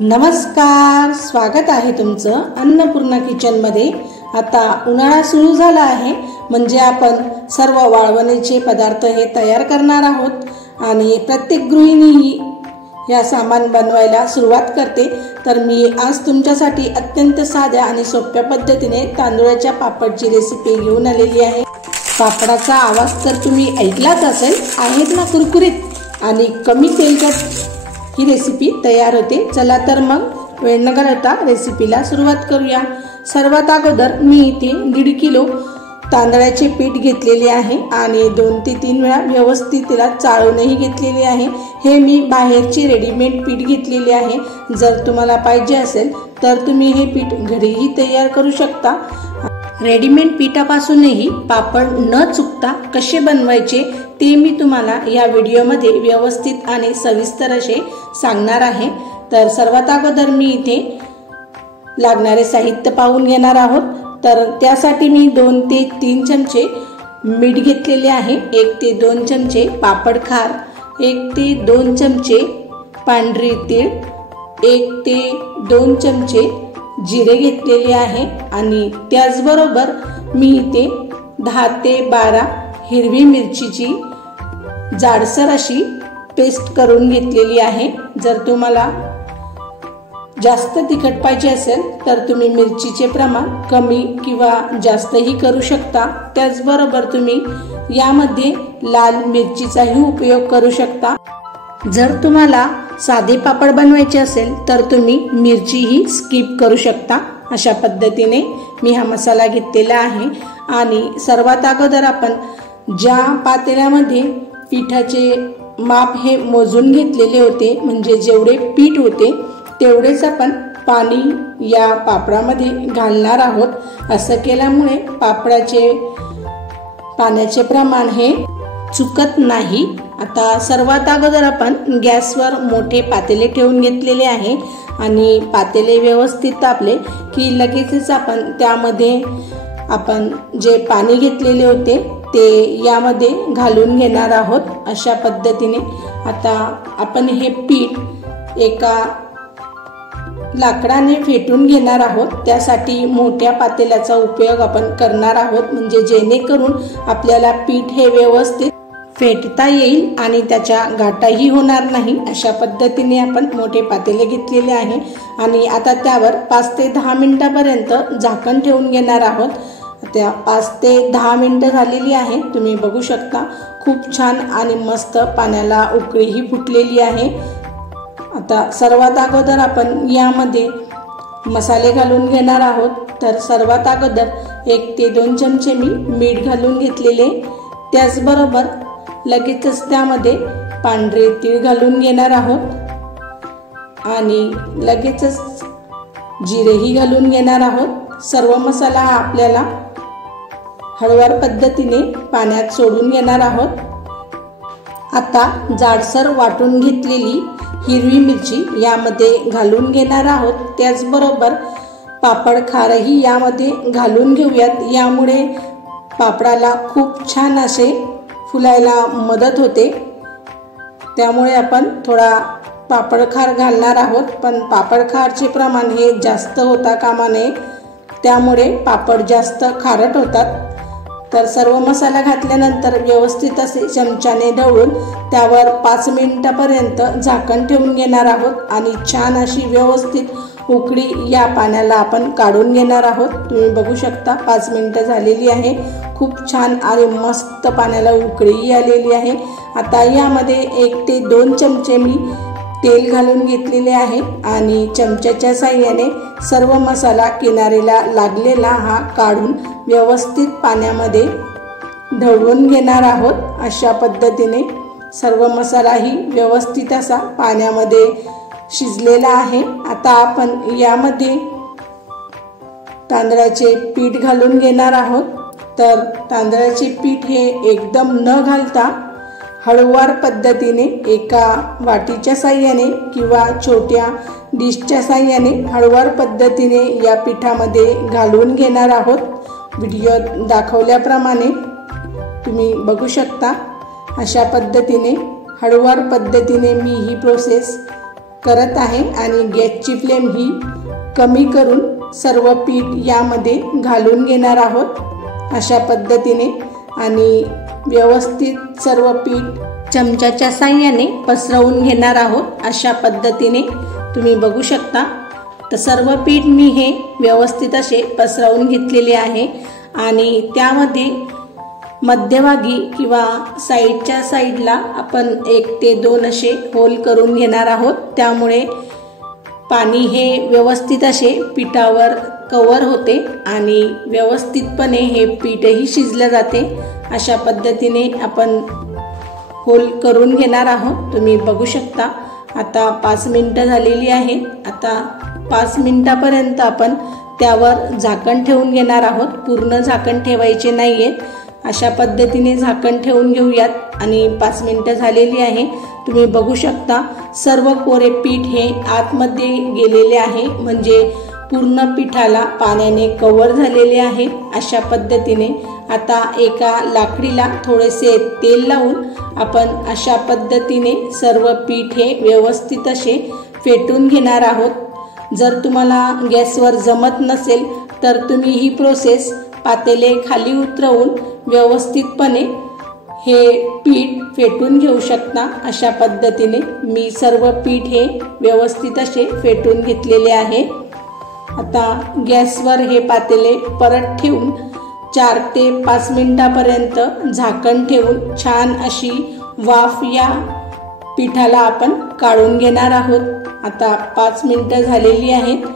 नमस्कार, स्वागत आहे तुमचं अन्नपूर्णा किचनमध्ये। आता उन्हाळा सुरू झाला आहे, म्हणजे आपण सर्व वाळवणीचे पदार्थ हे तयार करणार आहोत आणि प्रत्येक गृहिणी ही या सामान बनवायला सुरुवात करते। तर मी आज तुमच्यासाठी अत्यंत साध्या आणि सोप्या पद्धतीने तांदूळाच्या पापडची रेसिपी घेऊन आलेली आहे। पापडाचा आवाज तर तुम्ही ऐकलाच असेल, आहेत ना कुरकुरीत आणि कमी तेलकट ही रेसिपी तयार होते। चला तर मग वेळ न घालवता रेसिपीला सुरुवात करूया। सर्वात अगोदर मी इथे 1.5 किलो तांदळाचे पीठ घेतलेले आहे आणि 2 ते 3 वेळा व्यवस्थित त्याला चाळूनही घेतलेले आहे। हे मी बाहेरचे रेडीमेड पीठ घेतलेले आहे। जर तुम्हाला पाहिजे असेल तर तुम्ही हे पीठ घरीही तयार करू शकता। रेडीमेड पीठापासूनही पापड न चुकता कसे बनवायचे ते मी तुम्हाला या व्हिडिओमध्ये व्यवस्थित आणि सविस्तर असे सांगणार आहे। तर सर्वात अगोदर मी इथे लागणारे साहित्य पाहून घेणार आहोत। तर त्यासाठी मी 2 ते 3 चमचे मीठ घेतलेले आहे, 1 ते 2 चमचे पापड खार, 1 ते 2 चमचे पांढरी तीळ, 1 ते 2 चमचे जिरे घेतलेले आहे आणि त्याचबरोबर मी इथे 10 ते 12 हिरवी मिरचीची जाडसर अशी पेस्ट करून घेतलेली आहे। जर तुम्हाला जास्त तिखट पाहिजे असेल तर तुम्ही मिरचीचे प्रमाण कमी किंवा जास्तही करू शकता। त्याचबरोबर तुम्ही यामध्ये लाल मिरचीचाही उपयोग करू शकता। जर तुम्हाला साधे पापड बनवायचे असेल तर तुम्ही मिरचीही स्किप करू शकता। अशा पद्धतीने मी हा मसाला घेतलेला आहे आणि सर्वात अगोदर आपण ज्या पातेल्यामध्ये पिठाचे माप हे मोजून घेतलेले होते, म्हणजे जेवढे पीठ होते तेवढेच आपण पाणी या पापडामध्ये घालणार आहोत। असं केल्यामुळे पापडाचे पाण्याचे प्रमाण हे चुकत नाही। आता सर्वात अगोदर आपण गॅसवर मोठे पातेले ठेवून घेतलेले आहे आणि पातेले व्यवस्थित तापले की लगेचच आपण त्यामध्ये आपण जे पाणी घेतलेले होते ते यामध्ये घालून घेणार आहोत। अशा पद्धतीने आता आपण हे पीठ एका लाकडाने फेटून घेणार आहोत। त्यासाठी मोठ्या पातेल्याचा उपयोग आपण करणार आहोत, म्हणजे जेणेकरून आपल्याला पीठ हे व्यवस्थित फेटता येईल आणि त्याच्या गाठाही होणार नाही। अशा पद्धतीने आपण मोठे पातेले घेतलेले आहे आणि आता त्यावर 5 ते 10 मिनिटापर्यंत झाकण ठेवून घेणार आहोत। त्या 5 ते 10 मिनिटं झालेली आहे, तुम्ही बघू शकता खूप छान आणि मस्त पाण्याला उकळीही फुटलेली आहे। आता सर्वात अगोदर आपण यामध्ये मसाले घालून घेणार आहोत। तर सर्वात अगोदर 1 ते 2 चमचे मी मीठ घालून घेतलेले, त्याचबरोबर लगेचच त्यामध्ये पांढरे तीळ घालून घेणार आहोत आणि लगेचच जिरेही घालून घेणार आहोत। सर्व मसाला हा आपल्याला हळूवार पद्धतीने पाण्यात सोडून घेणार आहोत। आता जाडसर वाटून घेतलेली हिरवी मिरची यामध्ये घालून घेणार आहोत। त्याचबरोबर पापड खारही यामध्ये घालून घेऊयात, यामुळे पापडाला खूप छान असे फुलायला मदत होते। त्यामुळे आपण थोडा पापड खार घालणार आहोत, पण पापड खारचे प्रमाण हे जास्त होता कामा नये, त्यामुळे पापड जास्त खारट होतात। तर सर्व मसाला घातल्यानंतर व्यवस्थित असे चमच्याने ढवळून त्यावर 5 मिनिटापर्यंत झाकण ठेवून घेणार आहोत आणि छान अशी व्यवस्थित उकळी या पाण्याला आपण काढून घेणार आहोत। तुम्ही बघू शकता 5 मिनिटं झालेली आहे, खूप छान आणि मस्त पाण्याला उकळी आलेली आहे। आता यामध्ये 1 ते 2 चमचे मी तेल घालून घेतलेले आहे आणि चमच्याच्या साहाय्याने सर्व मसाला किनारीला लागलेला हा काढून व्यवस्थित पाण्यामध्ये ढवळून घेणार आहोत। अशा पद्धतीने सर्व मसालाही व्यवस्थित असा पाण्यामध्ये शिजलेला आहे। आता आपण यामध्ये तांदळाचे पीठ घालून घेणार आहोत। तर तांदळाचे पीठ हे एकदम न घालता हळूवार पद्धतीने एका वाटीच्या साहाय्याने किंवा छोट्या डिशच्या साहाय्याने हळूवार पद्धतीने या पिठामध्ये घालून घेणार आहोत। व्हिडिओत दाखवल्याप्रमाणे तुम्ही बघू शकता अशा पद्धतीने हळूवार पद्धतीने मी ही प्रोसेस करत आहे आणि गॅसची फ्लेम ही कमी करून सर्व पीठ यामध्ये घालून घेणार आहोत अशा पद्धतीने आणि व्यवस्थित सर्व पीठ चमच्याच्या साहाय्याने पसरवून घेणार आहोत अशा पद्धतीने तुम्ही बघू शकता। तर सर्व पीठ मी हे व्यवस्थित असे पसरवून घेतलेले आहे आणि त्यामध्ये मध्यभागी किंवा साईडच्या साईडला आपण 1 ते 2 असे होल करून घेणार आहोत। त्यामुळे पाणी हे व्यवस्थित असे पिठावर कव्हर होते आणि व्यवस्थितपणे हे पीठही शिजले जाते। अशा पद्धतीने आपण होल करून घेणार आहोत। तुम्ही बघू शकता आता 5 मिनिटं झालेली आहे। आता 5 मिनिटापर्यंत आपण त्यावर झाकण ठेवून घेणार आहोत। पूर्ण झाकण ठेवायचे नाहीये, अशा पद्धतीने झाकण ठेवून घेऊयात आणि 5 मिनिटं झालेली आहे। तुम्ही बघू शकता सर्व कोरे पीठ हे आतमध्ये गेलेले आहे, म्हणजे पूर्ण पिठाला पाण्याने कव्हर झालेले आहे। अशा पद्धतीने आता एका लाकडीला थोडेसे तेल लावून आपण अशा पद्धतीने सर्व पीठ हे व्यवस्थित असे फेटून घेणार आहोत। जर तुम्हाला गॅसवर जमत नसेल तर तुम्ही ही प्रोसेस पातेले खाली उतरवून व्यवस्थितपणे हे पीठ फेटून घेऊ शकता। अशा पद्धतीने मी सर्व पीठ हे व्यवस्थित असे फेटून घेतलेले आहे। आता गॅसवर हे पातेले परत ठेवून 4 ते 5 मिनिटापर्यंत झाकण ठेवून छान अशी वाफ या पिठाला आपण काढून घेणार आहोत। आता 5 मिनिटं झालेली आहेत,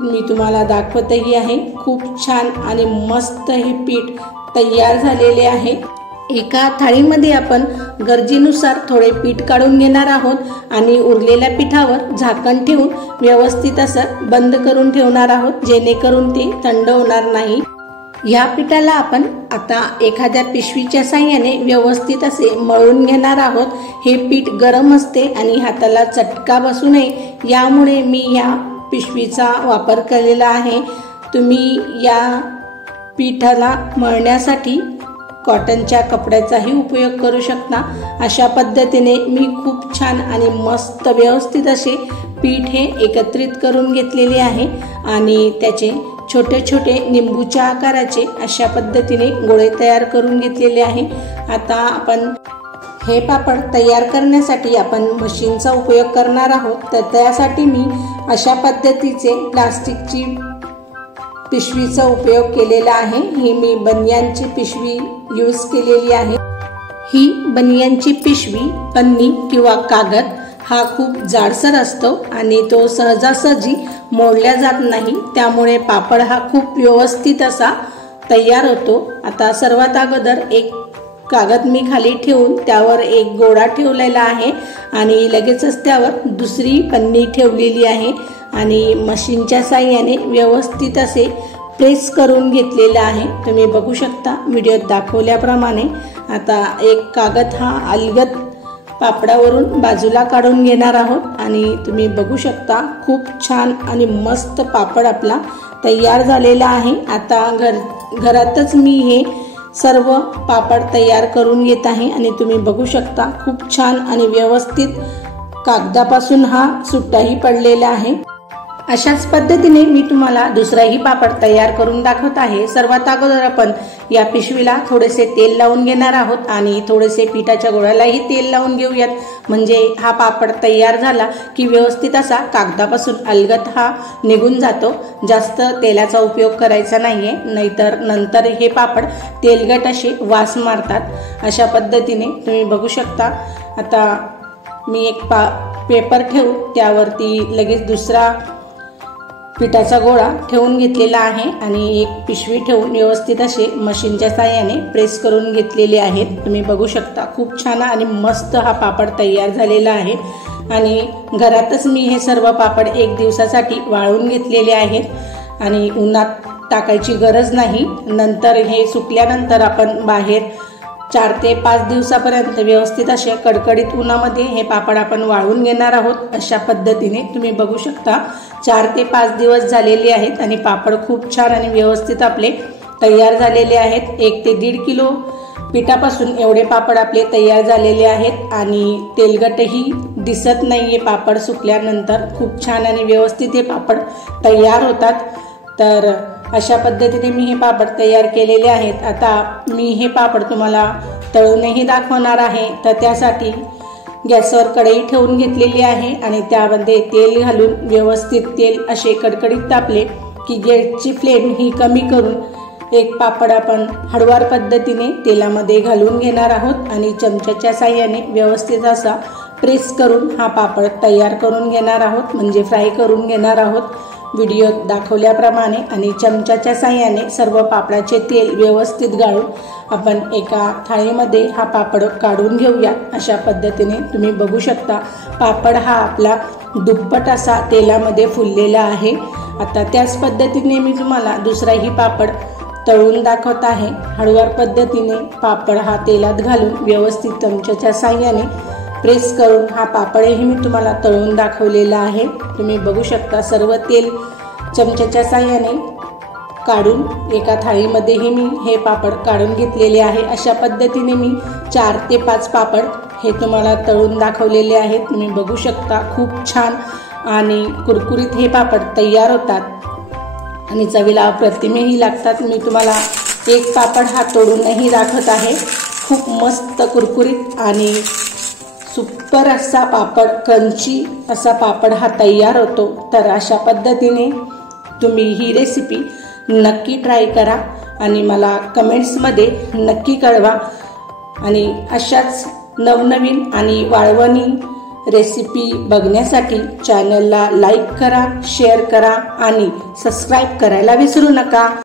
मी तुम्हाला दाखवतही आहे। खूप छान आणि मस्त हे पीठ तयार झालेले आहे। एका थाळीमध्ये आपण गरजेनुसार थोडे पीठ काढून घेणार आहोत आणि उरलेल्या पिठावर झाकण ठेवून व्यवस्थित असं बंद करून ठेवणार आहोत, जेणेकरून ते थंड होणार नाही। या पिठाला आपण आता एखाद्या पिशवीच्या साहाय्याने व्यवस्थित असे मळून घेणार आहोत। हे पीठ गरम असते आणि हाताला चटका बसू नये यामुळे मी या पिशवीचा वापर केलेला आहे। तुम्ही या पिठाला मळण्यासाठी कॉटनच्या कपड्याचाही उपयोग करू शकता। अशा पद्धतीने मी खूप छान आणि मस्त व्यवस्थित असे पीठ हे एकत्रित करून घेतलेले आहे आणि त्याचे छोटे छोटे निंबूच्या आकाराचे अशा पद्धतीने गोळे तयार करून घेतलेले आहे। आता आपण हे पापड तयार करण्यासाठी आपण मशीनचा उपयोग करणार आहोत। तर त्यासाठी मी अशा पद्धतीचे प्लास्टिकची पिशवीचा उपयोग केलेला आहे। ही मी बनियांची पिशवी यूज केलेली आहे। ही बनियांची पिशवी पन्नी किंवा कागद हा खूप जाडसर असतो आणि तो सहजासहजी मोडला जात नाही, त्यामुळे पापड हा खूप व्यवस्थित असा तयार होतो। आता सर्वात अगोदर एक कागद मी खाली ठेवून त्यावर एक गोळा ठेवलेला आहे आणि लगेचच त्यावर दुसरी पन्नी ठेवलेली आहे आणि मशीनच्या साहाय्याने व्यवस्थित असे प्रेस करून घेतलेला आहे। तुम्ही बघू शकता व्हिडिओत दाखवल्याप्रमाणे। आता एक कागद हा अलगद पापडावरून बाजूला काढून घेणार आहोत आणि तुम्ही बघू शकता खूप छान आणि मस्त पापड आपला तयार झालेला आहे। आता घरातच मी हे सर्व पापड तयार करून घेत आहे आणि तुम्ही बघू शकता खूप छान आणि व्यवस्थित कागदापासून हा सुट्टाही पडलेला आहे। अशाच पद्धतीने मी तुम्हाला दुसराही पापड तयार करून दाखवत आहे। सर्वात अगोदर आपण या पिशवीला थोडेसे तेल लावून घेणार आहोत आणि थोडेसे पिठाच्या गोळ्यालाही तेल लावून घेऊयात, म्हणजे हा पापड तयार झाला की व्यवस्थित असा कागदापासून अलगद हा निघून जातो। जास्त तेलाचा उपयोग करायचा नाहीये, नाहीतर नंतर हे पापड तेलगट असे वास मारतात। अशा पद्धतीने तुम्ही बघू शकता। आता मी एक पेपर ठेवून त्यावरती लगेच दुसरा पिठाचा गोळा ठेवून घेतलेला आहे आणि एक पिशवी ठेवून व्यवस्थित असे मशीनच्या साहाय्याने प्रेस करून घेतलेले आहेत। तुम्ही बघू शकता खूप छान आणि मस्त हा पापड तयार झालेला आहे आणि घरातच मी हे सर्व पापड 1 दिवसासाठी वाळवून घेतलेले आहेत आणि उन्हात टाकायची गरज नाही। नंतर हे सुकल्यानंतर आपण बाहेर 4 ते 5 दिवसापर्यंत व्यवस्थित अशा कडकडीत उन्हामध्ये हे पापड आपण वाळवून घेणार आहोत। अशा पद्धतीने तुम्ही बघू शकता 4 ते 5 दिवस झालेले आहेत आणि पापड खूप छान आणि व्यवस्थित आपले तयार झालेले आहेत। 1 ते 1.5 किलो पिठापासून एवढे पापड आपले तयार झालेले आहेत आणि तेलगटही दिसत नाहीये पापड सुकल्यानंतर. खूप छान आणि व्यवस्थित हे पापड तयार होतात. तर अशा पद्धतीने मी हे पापड तयार केलेले आहेत. आता मी हे पापड तुम्हाला तळूनही दाखवणार आहे. तर त्यासाठी गॅसवर कढई ठेवून घेतलेली आहे आणि त्यामध्ये तेल घालून व्यवस्थित तेल असे कडकडीत तापले की गॅसची फ्लेम ही कमी करून एक पापड आपण हळूवार पद्धतीने तेलामध्ये घालून घेणार आहोत आणि चमच्याच्या साहाय्याने व्यवस्थित असा प्रेस करून हा पापड तयार करून घेणार आहोत, म्हणजे फ्राय करून घेणार आहोत व्हिडिओत दाखवल्याप्रमाणे. आणि चमच्याच्या साहाय्याने सर्व पापडाचे तेल व्यवस्थित गाळून आपण एका थाळीमध्ये हा पापड काढून घेऊया. अशा पद्धतीने तुम्ही बघू शकता पापड हा आपला दुप्पट असा तेलामध्ये फुललेला आहे. आता त्याच पद्धतीने मी तुम्हाला दुसराही पापड तळून दाखवत आहे. हळूवार पद्धतीने पापड हा तेलात घालून व्यवस्थित चमच्याच्या साहाय्याने प्रेस करून हा पापडही मी तुम्हाला तळून दाखवलेला आहे. तुम्ही बघू शकता सर्व तेल चमच्याच्या साहाय्याने काढून एका थाळीमध्येही मी हे पापड काढून घेतलेले आहे. अशा पद्धतीने मी 4 ते 5 पापड हे तुम्हाला तळून दाखवलेले आहेत. तुम्ही बघू शकता खूप छान आणि कुरकुरीत हे पापड तयार होतात आणि चवीला अप्रतिमही लागतात. मी तुम्हाला एक पापड हा तोडूनही दाखवत आहे. खूप मस्त कुरकुरीत आणि सुपर असा पापड, क्रंची असा पापड हा तयार होतो. तर अशा पद्धतीने तुम्ही ही रेसिपी नक्की ट्राय करा आणि मला कमेंट्समध्ये नक्की कळवा. आणि अशाच नवनवीन आणि वाळवणी रेसिपी बघण्यासाठी चॅनलला लाईक करा, शेअर करा आणि सबस्क्राईब करायला विसरू नका.